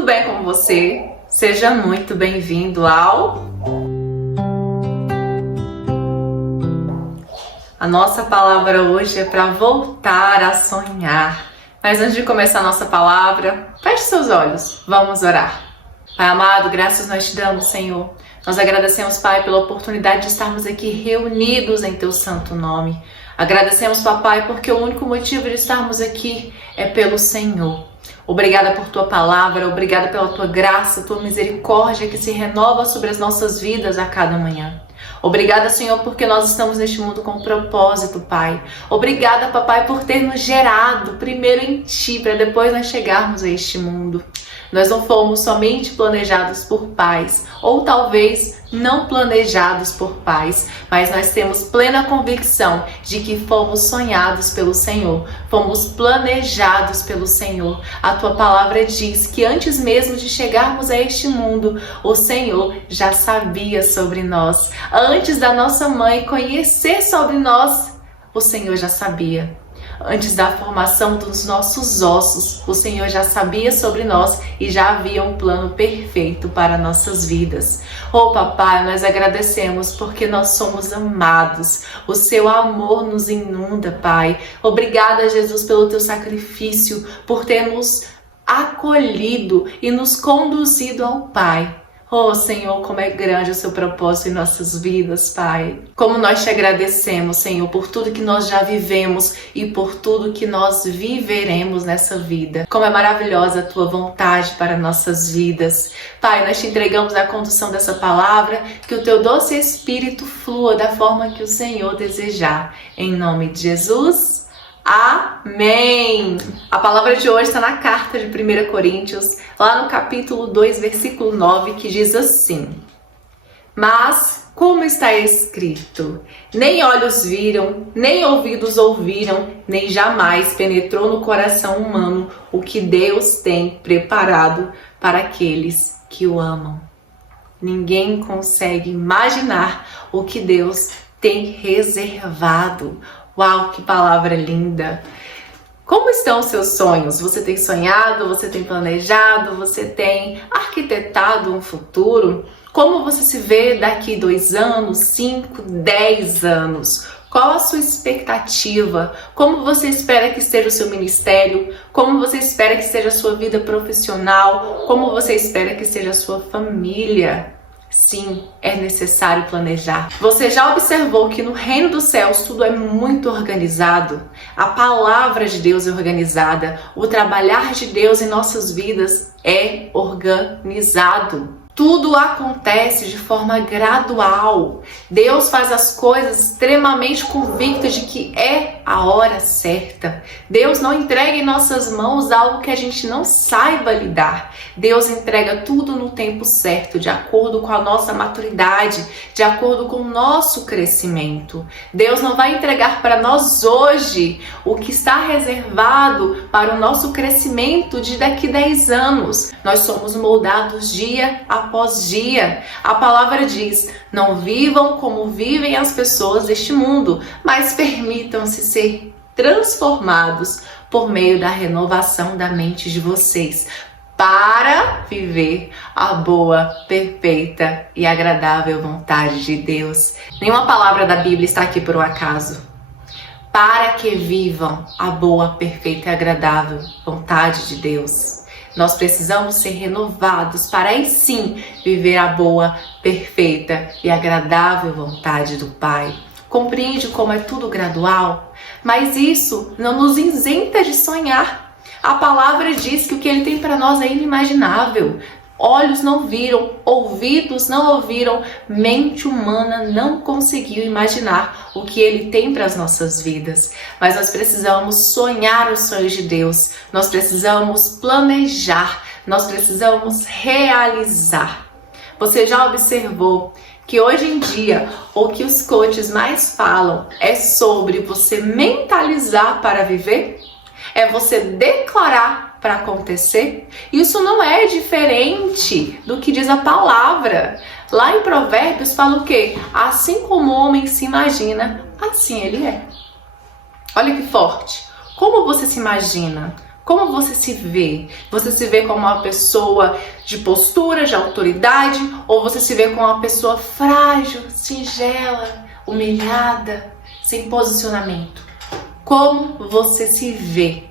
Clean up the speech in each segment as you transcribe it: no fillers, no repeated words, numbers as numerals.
tudo bem com você? Seja muito bem-vindo ao... A nossa palavra hoje é para voltar a sonhar. Mas antes de começar a nossa palavra, feche seus olhos, vamos orar. Pai amado, graças nós te damos, Senhor. Nós agradecemos, Pai, pela oportunidade de estarmos aqui reunidos em Teu santo nome. Agradecemos, Papai, porque o único motivo de estarmos aqui é pelo Senhor. Obrigada por Tua palavra, obrigada pela Tua graça, Tua misericórdia que se renova sobre as nossas vidas a cada manhã. Obrigada, Senhor, porque nós estamos neste mundo com propósito, Pai. Obrigada, Papai, por ter nos gerado primeiro em Ti, para depois nós chegarmos a este mundo. Nós não fomos somente planejados por pais, ou talvez não planejados por pais, mas nós temos plena convicção de que fomos sonhados pelo Senhor, fomos planejados pelo Senhor. A Tua palavra diz que antes mesmo de chegarmos a este mundo, o Senhor já sabia sobre nós. Antes da nossa mãe conhecer sobre nós, o Senhor já sabia. Antes da formação dos nossos ossos, o Senhor já sabia sobre nós e já havia um plano perfeito para nossas vidas. Oh, Papai, nós agradecemos porque nós somos amados. O Seu amor nos inunda, Pai. Obrigada, Jesus, pelo Teu sacrifício, por ter nos acolhido e nos conduzido ao Pai. Oh, Senhor, como é grande o Seu propósito em nossas vidas, Pai. Como nós Te agradecemos, Senhor, por tudo que nós já vivemos e por tudo que nós viveremos nessa vida. Como é maravilhosa a Tua vontade para nossas vidas. Pai, nós Te entregamos a condução dessa palavra, que o Teu doce Espírito flua da forma que o Senhor desejar. Em nome de Jesus, amém! A palavra de hoje está na carta de 1 Coríntios, lá no capítulo 2, versículo 9, que diz assim: Mas, como está escrito, nem olhos viram, nem ouvidos ouviram, nem jamais penetrou no coração humano o que Deus tem preparado para aqueles que o amam. Ninguém consegue imaginar o que Deus tem reservado. Uau, que palavra linda! Como estão os seus sonhos? Você tem sonhado? Você tem planejado? Você tem arquitetado um futuro? Como você se vê daqui 2 anos, 5, 10 anos? Qual a sua expectativa? Como você espera que esteja o seu ministério? Como você espera que esteja a sua vida profissional? Como você espera que esteja a sua família? Sim, é necessário planejar. Você já observou que no reino dos céus tudo é muito organizado? A palavra de Deus é organizada. O trabalhar de Deus em nossas vidas é organizado. Tudo acontece de forma gradual. Deus faz as coisas extremamente convicto de que é a hora certa. Deus não entrega em nossas mãos algo que a gente não saiba lidar. Deus entrega tudo no tempo certo, de acordo com a nossa maturidade, de acordo com o nosso crescimento. Deus não vai entregar para nós hoje o que está reservado para o nosso crescimento de daqui 10 anos. Nós somos moldados dia após dia. A palavra diz: não vivam como vivem as pessoas deste mundo, mas permitam-se ser transformados por meio da renovação da mente de vocês, para viver a boa, perfeita e agradável vontade de Deus. Nenhuma palavra da Bíblia está aqui por um acaso. Para que vivam a boa, perfeita e agradável vontade de Deus. Nós precisamos ser renovados para aí sim viver a boa, perfeita e agradável vontade do Pai. Compreende como é tudo gradual? Mas isso não nos isenta de sonhar. A palavra diz que o que Ele tem para nós é inimaginável. Olhos não viram, ouvidos não ouviram, mente humana não conseguiu imaginar o que Ele tem para as nossas vidas. Mas nós precisamos sonhar os sonhos de Deus, nós precisamos planejar, nós precisamos realizar. Você já observou que hoje em dia o que os coaches mais falam é sobre você mentalizar para viver? É você declarar para acontecer? Isso não é diferente do que diz a palavra. Lá em Provérbios fala o quê? Assim como o homem se imagina, assim ele é. Olha que forte. Como você se imagina? Como você se vê? Você se vê como uma pessoa de postura, de autoridade, ou você se vê como uma pessoa frágil, singela, humilhada, sem posicionamento? Como você se vê?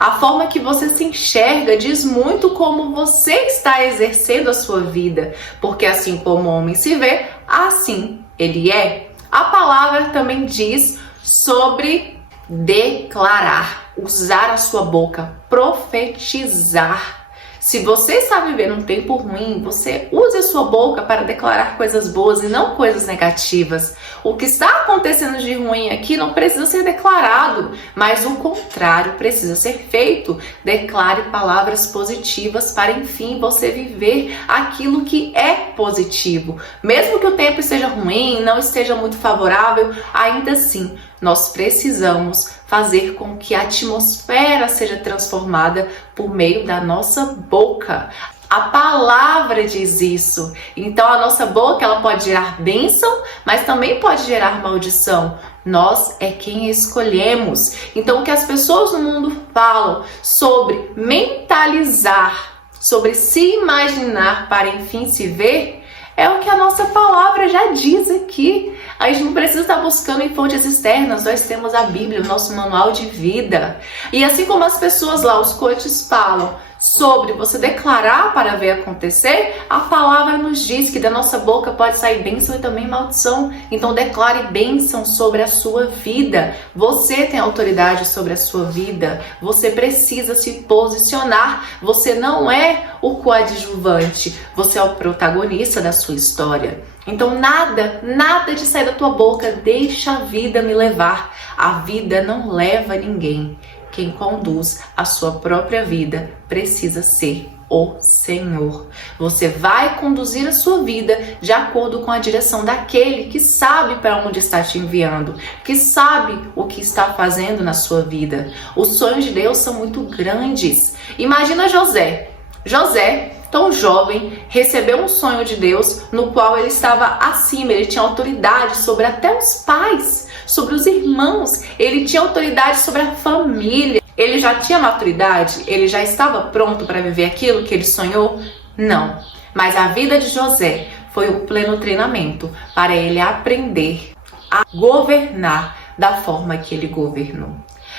A forma que você se enxerga diz muito como você está exercendo a sua vida, porque assim como o homem se vê, assim ele é. A palavra também diz sobre declarar, usar a sua boca, profetizar. Se você está vivendo um tempo ruim, você use a sua boca para declarar coisas boas e não coisas negativas. O que está acontecendo de ruim aqui não precisa ser declarado, mas o contrário precisa ser feito. Declare palavras positivas para, enfim, você viver aquilo que é positivo. Mesmo que o tempo esteja ruim, não esteja muito favorável, ainda assim, nós precisamos fazer com que a atmosfera seja transformada por meio da nossa boca. A palavra diz isso. Então a nossa boca ela pode gerar bênção, mas também pode gerar maldição. Nós é quem escolhemos. Então o que as pessoas no mundo falam sobre mentalizar, sobre se imaginar para enfim se ver, é o que a nossa palavra já diz aqui. A gente não precisa estar buscando em fontes externas, nós temos a Bíblia, o nosso manual de vida. E assim como as pessoas lá, os coaches falam sobre você declarar para ver acontecer, a palavra nos diz que da nossa boca pode sair bênção e também maldição. Então declare bênção sobre a sua vida. Você tem autoridade sobre a sua vida. Você precisa se posicionar. Você não é o coadjuvante, você é o protagonista da sua história. Então nada de sair da tua boca, deixa a vida me levar. A vida não leva ninguém. Quem conduz a sua própria vida precisa ser o Senhor. Você vai conduzir a sua vida de acordo com a direção daquele que sabe para onde está te enviando, que sabe o que está fazendo na sua vida. Os sonhos de Deus são muito grandes. Imagina José. José, tão jovem, recebeu um sonho de Deus no qual ele estava acima, ele tinha autoridade sobre até os pais, sobre os irmãos, ele tinha autoridade sobre a família. Ele já tinha maturidade? Ele já estava pronto para viver aquilo que ele sonhou? Não. Mas a vida de José foi um pleno treinamento para ele aprender a governar da forma que ele governou.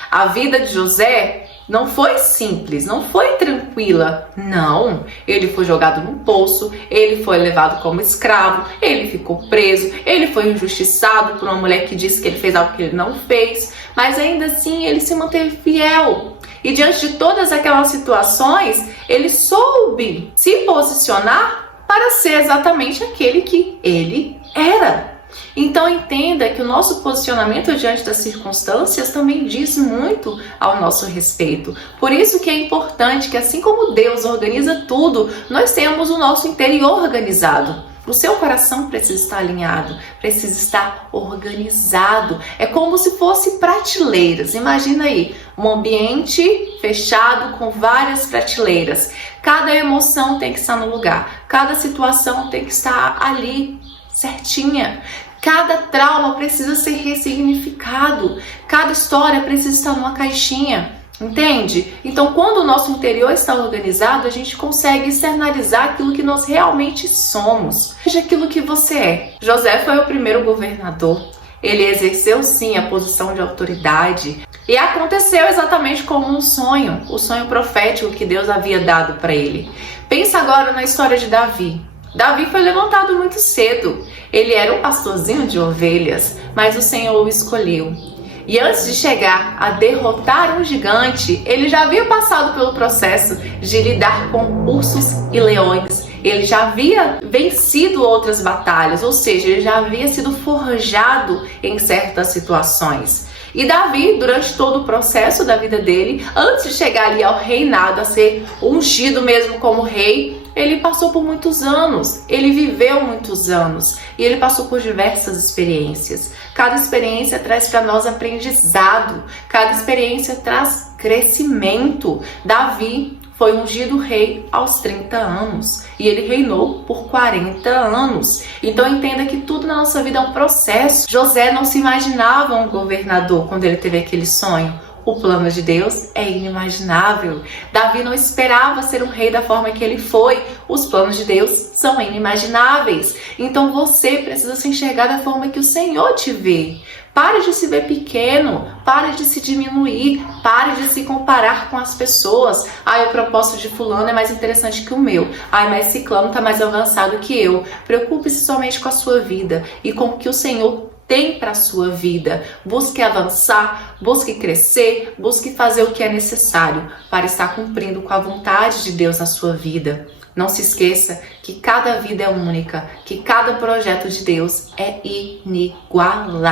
A vida de José não foi simples, não foi tranquila, não. Ele foi jogado num poço, ele foi levado como escravo, ele ficou preso, ele foi injustiçado por uma mulher que disse que ele fez algo que ele não fez, mas ainda assim ele se manteve fiel. E diante de todas aquelas situações, ele soube se posicionar para ser exatamente aquele que ele era. Então entenda que o nosso posicionamento diante das circunstâncias também diz muito ao nosso respeito. Por isso que é importante que assim como Deus organiza tudo, nós temos o nosso interior organizado. O seu coração precisa estar alinhado, precisa estar organizado. É como se fosse prateleiras. Imagina aí, um ambiente fechado com várias prateleiras. Cada emoção tem que estar no lugar, cada situação tem que estar ali, certinha. Cada trauma precisa ser ressignificado. Cada história precisa estar numa caixinha. Entende? Então, quando o nosso interior está organizado, a gente consegue externalizar aquilo que nós realmente somos. Seja aquilo que você é. José foi o primeiro governador. Ele exerceu sim a posição de autoridade. E aconteceu exatamente como um sonho. O sonho profético que Deus havia dado para ele. Pensa agora na história de Davi. Davi foi levantado muito cedo. Ele era um pastorzinho de ovelhas, mas o Senhor o escolheu. E antes de chegar a derrotar um gigante, ele já havia passado pelo processo de lidar com ursos e leões. Ele já havia vencido outras batalhas, ou seja, ele já havia sido forjado em certas situações. E Davi, durante todo o processo da vida dele, antes de chegar ali ao reinado, a ser ungido mesmo como rei, ele passou por muitos anos, ele viveu muitos anos e ele passou por diversas experiências. Cada experiência traz para nós aprendizado, cada experiência traz crescimento. Davi foi ungido rei aos 30 anos e ele reinou por 40 anos. Então entenda que tudo na nossa vida é um processo. José não se imaginava um governador quando ele teve aquele sonho. O plano de Deus é inimaginável. Davi não esperava ser um rei da forma que ele foi. Os planos de Deus são inimagináveis. Então você precisa se enxergar da forma que o Senhor te vê. Pare de se ver pequeno, pare de se diminuir, pare de se comparar com as pessoas. O propósito de fulano é mais interessante que o meu. Mas ciclano está mais avançado que eu. Preocupe-se somente com a sua vida e com o que o Senhor tem para a sua vida. Busque avançar, busque crescer, busque fazer o que é necessário para estar cumprindo com a vontade de Deus na sua vida. Não se esqueça que cada vida é única, que cada projeto de Deus é inigualável.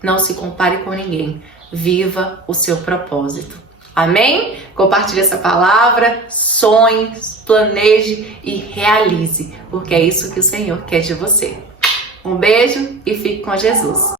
Não se compare com ninguém. Viva o seu propósito. Amém? Compartilhe essa palavra, sonhe, planeje e realize, porque é isso que o Senhor quer de você. Um beijo e fique com Jesus.